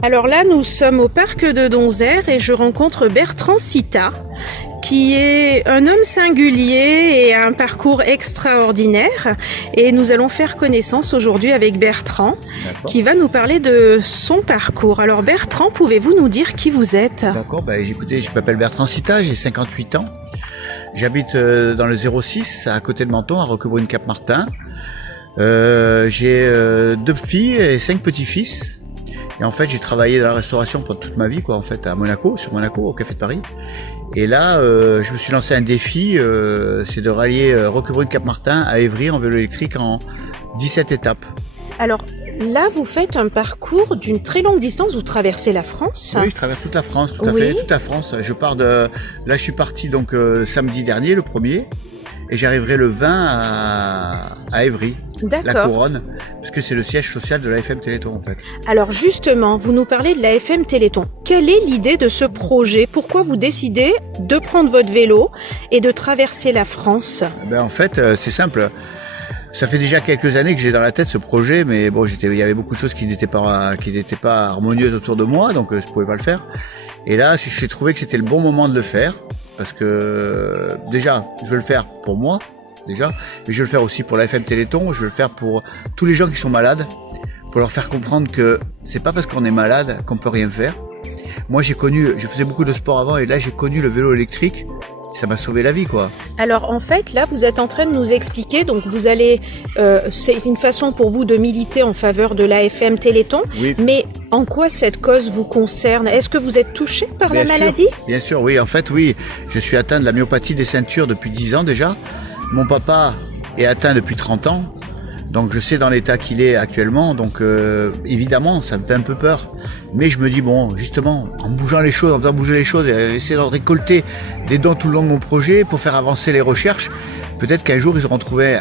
Alors là, nous sommes au parc de Donzère et je rencontre Bertrand Cita, qui est un homme singulier et a un parcours extraordinaire. Et nous allons faire connaissance aujourd'hui avec Bertrand, qui va nous parler de son parcours. Alors Bertrand, pouvez-vous nous dire qui vous êtes? D'accord, écoutez, je m'appelle Bertrand Cita, j'ai 58 ans. J'habite dans le 06, à côté de Menton, à Roquebrune-Cap-Martin. J'ai 2 filles et 5 petits-fils. Et en fait, j'ai travaillé dans la restauration pendant toute ma vie, quoi, en fait, à Monaco, sur Monaco, au Café de Paris. Et là, je me suis lancé un défi, c'est de rallier Roquebrune-Cap-Martin à Évry en vélo électrique en 17 étapes. Alors là, vous faites un parcours d'une très longue distance, vous traversez la France. Oui, je traverse toute la France, tout à fait, toute la France. Je pars de, là, je suis parti donc samedi dernier, le 1er. Et j'arriverai le 20 à Évry, la Couronne, parce que c'est le siège social de l'AFM Téléthon en fait. Alors justement, vous nous parlez de l'AFM Téléthon. Quelle est l'idée de ce projet? Pourquoi vous décidez de prendre votre vélo et de traverser la France? En fait, c'est simple. Ça fait déjà quelques années que j'ai dans la tête ce projet, mais bon, il y avait beaucoup de choses qui n'étaient pas harmonieuses autour de moi, donc je pouvais pas le faire. Et là, j'ai trouvé que c'était le bon moment de le faire. Parce que déjà, je veux le faire pour moi, déjà, mais je veux le faire aussi pour l'AFM Téléthon, je veux le faire pour tous les gens qui sont malades, pour leur faire comprendre que c'est pas parce qu'on est malade qu'on peut rien faire. Moi je faisais beaucoup de sport avant et là j'ai connu le vélo électrique, ça m'a sauvé la vie quoi. Alors en fait là vous êtes en train de nous expliquer, donc vous allez, c'est une façon pour vous de militer en faveur de l'AFM Téléthon, oui. Mais en quoi cette cause vous concerne? Est-ce que vous êtes touché par la maladie? Bien sûr, oui. En fait, oui. Je suis atteint de la myopathie des ceintures depuis 10 ans déjà. Mon papa est atteint depuis 30 ans. Donc je sais dans l'état qu'il est actuellement. Donc évidemment, ça me fait un peu peur. Mais je me dis, bon, justement, en bougeant les choses, en faisant bouger les choses, et essayer de récolter des dons tout le long de mon projet pour faire avancer les recherches, peut-être qu'un jour, ils auront trouvé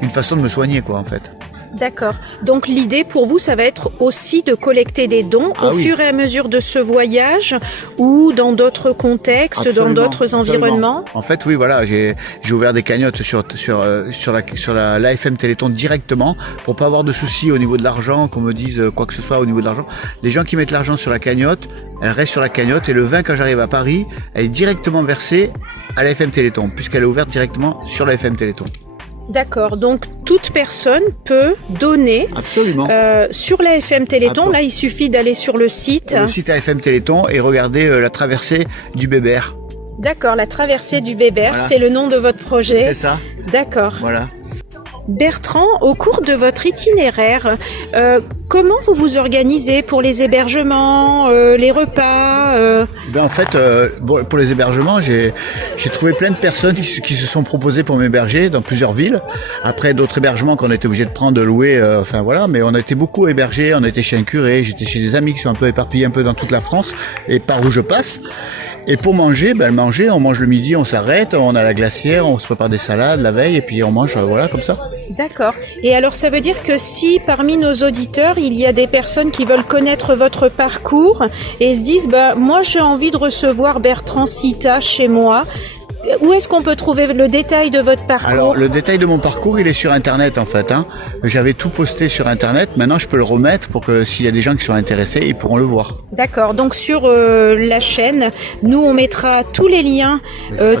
une façon de me soigner, quoi, en fait. D'accord. Donc l'idée pour vous, ça va être aussi de collecter des dons au fur et à mesure de ce voyage ou dans d'autres contextes, dans d'autres environnements. En fait, oui, voilà, j'ai ouvert des cagnottes sur l'AFM Téléthon directement pour pas avoir de soucis au niveau de l'argent, qu'on me dise quoi que ce soit au niveau de l'argent. Les gens qui mettent l'argent sur la cagnotte, elle reste sur la cagnotte et le 20 quand j'arrive à Paris, elle est directement versée à l'AFM Téléthon puisqu'elle est ouverte directement sur l'AFM Téléthon. D'accord, donc toute personne peut donner. Absolument. Sur l'AFM Téléthon. Là, il suffit d'aller sur le site. Le site AFM Téléthon et regarder la traversée du Bébert. D'accord, la traversée du Bébert, voilà. C'est le nom de votre projet. C'est ça. D'accord. Voilà. Bertrand, au cours de votre itinéraire, comment vous vous organisez pour les hébergements, les repas En fait, pour les hébergements, j'ai trouvé plein de personnes qui se sont proposées pour m'héberger dans plusieurs villes. Après, d'autres hébergements qu'on était obligés de prendre, de louer, enfin voilà. Mais on a été beaucoup hébergés. On a été chez un curé, j'étais chez des amis qui sont un peu éparpillés un peu dans toute la France et par où je passe. Et pour manger, on mange le midi, on s'arrête, on a la glacière, on se prépare des salades la veille et puis on mange, voilà, comme ça. D'accord. Et alors, ça veut dire que si parmi nos auditeurs, il y a des personnes qui veulent connaître votre parcours et se disent, moi, j'ai envie de recevoir Bertrand Cita chez moi. Où est-ce qu'on peut trouver le détail de votre parcours? Alors, le détail de mon parcours, il est sur Internet, en fait, hein. J'avais tout posté sur Internet. Maintenant, je peux le remettre pour que s'il y a des gens qui sont intéressés, ils pourront le voir. D'accord. Donc, sur la chaîne, nous, on mettra tous les liens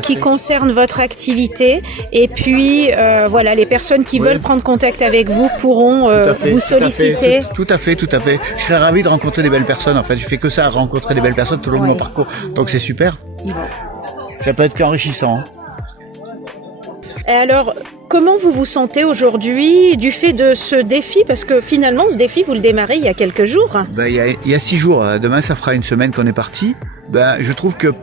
qui concernent votre activité. Et puis, voilà, les personnes qui veulent prendre contact avec vous pourront vous solliciter. Tout à fait. Je serais ravi de rencontrer des belles personnes, en fait. Je fais que ça, rencontrer des belles personnes tout le long de mon parcours. Donc, c'est super. Ça peut être qu'enrichissant. Et alors, comment vous vous sentez aujourd'hui du fait de ce défi? Parce que finalement, ce défi, vous le démarrez il y a quelques jours. Il y a 6 jours. Demain, ça fera une semaine qu'on est parti. Je trouve que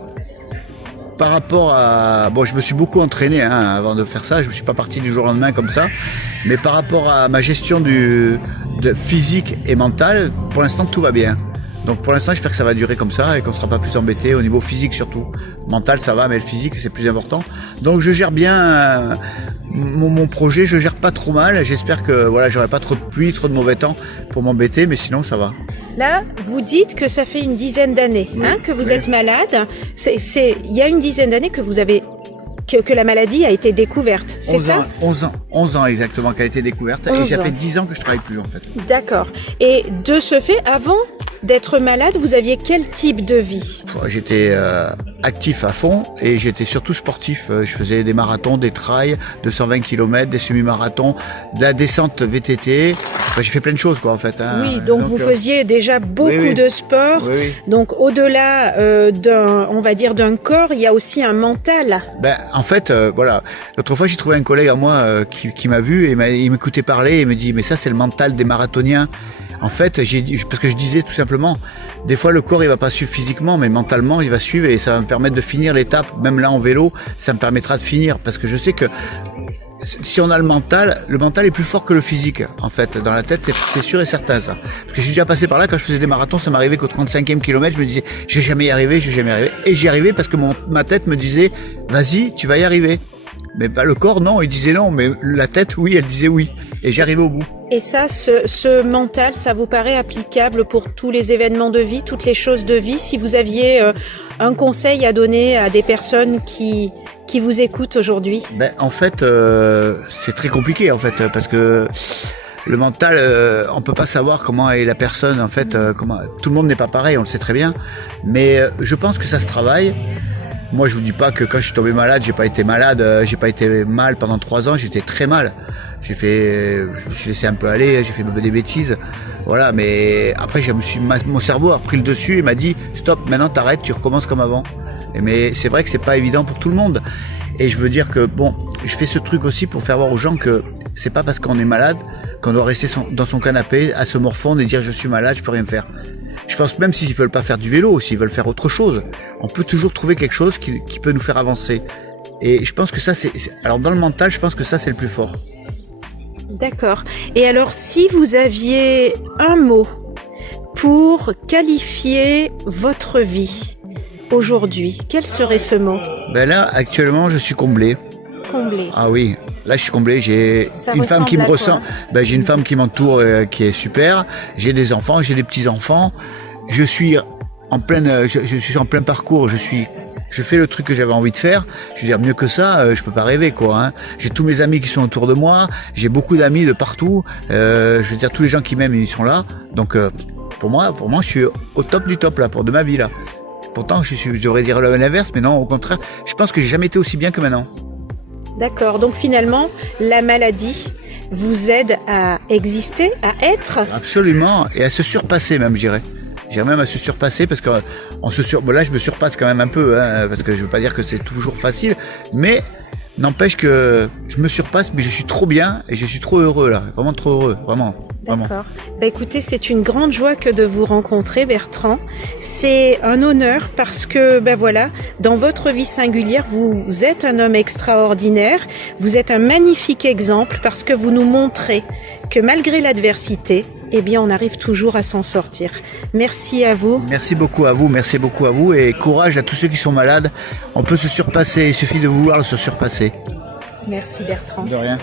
par rapport à... Bon, je me suis beaucoup entraîné avant de faire ça. Je ne suis pas parti du jour au lendemain comme ça. Mais par rapport à ma gestion de physique et mentale, pour l'instant, tout va bien. Donc pour l'instant, j'espère que ça va durer comme ça et qu'on ne sera pas plus embêté au niveau physique surtout. Mental, ça va, mais le physique, c'est plus important. Donc je gère bien mon projet, je gère pas trop mal. J'espère que voilà, j'aurai pas trop de pluie, trop de mauvais temps pour m'embêter, mais sinon ça va. Là, vous dites que ça fait une dizaine d'années que vous êtes malade. Il y a une dizaine d'années que vous avez que la maladie a été découverte, c'est 11 ça? ans, 11 ans exactement qu'elle a été découverte. Et 11 ça ans. fait 10 ans que je travaille plus en fait. D'accord. Et de ce fait, avant d'être malade, vous aviez quel type de vie? J'étais actif à fond et j'étais surtout sportif. Je faisais des marathons, des trails de 120 km, des semi-marathons, de la descente VTT. Enfin, j'ai fait plein de choses quoi en fait. Hein. Oui, donc vous faisiez déjà beaucoup de sport. Oui, oui. Donc au-delà on va dire d'un corps, il y a aussi un mental. Ben, en fait, voilà. L'autre fois, j'ai trouvé un collègue à moi qui m'a vu et il m'écoutait parler et me dit, mais ça, c'est le mental des marathoniens. En fait, parce que je disais tout simplement, des fois, le corps, il va pas suivre physiquement, mais mentalement, il va suivre et ça va me permettre de finir l'étape. Même là, en vélo, ça me permettra de finir parce que je sais que si on a le mental est plus fort que le physique, en fait. Dans la tête, c'est sûr et certain, ça. Parce que je suis déjà passé par là, quand je faisais des marathons, ça m'arrivait qu'au 35e kilomètre, je me disais, je vais jamais y arriver, je vais jamais y arriver. Et j'y arrivais parce que ma tête me disait, vas-y, tu vas y arriver. Mais pas le corps, non, il disait non, mais la tête, oui, elle disait oui. Et j'y arrivais au bout. Et ça, ce mental, ça vous paraît applicable pour tous les événements de vie, toutes les choses de vie? Si vous aviez un conseil à donner à des personnes qui vous écoutent aujourd'hui? Ben, en fait, c'est très compliqué, en fait, parce que le mental, on peut pas savoir comment est la personne, en fait, tout le monde n'est pas pareil, on le sait très bien. Mais je pense que ça se travaille. Moi, je vous dis pas que quand je suis tombé malade, j'ai pas été malade, j'ai pas été mal pendant 3 ans, j'étais très mal. Je me suis laissé un peu aller, j'ai fait des bêtises, voilà. Mais après, mon cerveau a pris le dessus et m'a dit, stop, maintenant t'arrêtes, tu recommences comme avant. Mais c'est vrai que c'est pas évident pour tout le monde. Et je veux dire que bon, je fais ce truc aussi pour faire voir aux gens que c'est pas parce qu'on est malade qu'on doit rester dans son canapé à se morfondre et dire je suis malade, je peux rien faire. Je pense même s'ils veulent pas faire du vélo, s'ils veulent faire autre chose, on peut toujours trouver quelque chose qui peut nous faire avancer. Et je pense que ça, alors dans le mental, je pense que ça, c'est le plus fort. D'accord. Et alors, si vous aviez un mot pour qualifier votre vie aujourd'hui, quel serait ce mot? Ben là, actuellement, je suis comblé. Comblé. Ah oui, là je suis comblé, j'ai une femme qui me ressent, ben, j'ai une femme qui m'entoure qui est super, j'ai des enfants, j'ai des petits-enfants, je suis en plein parcours, je fais le truc que j'avais envie de faire. Je veux dire, mieux que ça, je peux pas rêver, quoi. Hein. J'ai tous mes amis qui sont autour de moi, j'ai beaucoup d'amis de partout, je veux dire, tous les gens qui m'aiment, ils sont là. Donc pour moi, je suis au top du top là, de ma vie là. Pourtant, je devrais dire l'inverse, mais non, au contraire, je pense que j'ai jamais été aussi bien que maintenant. D'accord, donc finalement, la maladie vous aide à exister, à être? Absolument, et à se surpasser même, je dirais. Je dirais même à se surpasser parce que bon, là, je me surpasse quand même un peu, hein, parce que je veux pas dire que c'est toujours facile, mais n'empêche que je me surpasse, mais je suis trop bien et je suis trop heureux là, vraiment trop heureux, vraiment. D'accord. Bah écoutez, c'est une grande joie que de vous rencontrer, Bertrand. C'est un honneur parce que, ben voilà, dans votre vie singulière, vous êtes un homme extraordinaire. Vous êtes un magnifique exemple parce que vous nous montrez que malgré l'adversité, eh bien, on arrive toujours à s'en sortir. Merci à vous. Merci beaucoup à vous et courage à tous ceux qui sont malades. On peut se surpasser, il suffit de vouloir se surpasser. Merci Bertrand. De rien.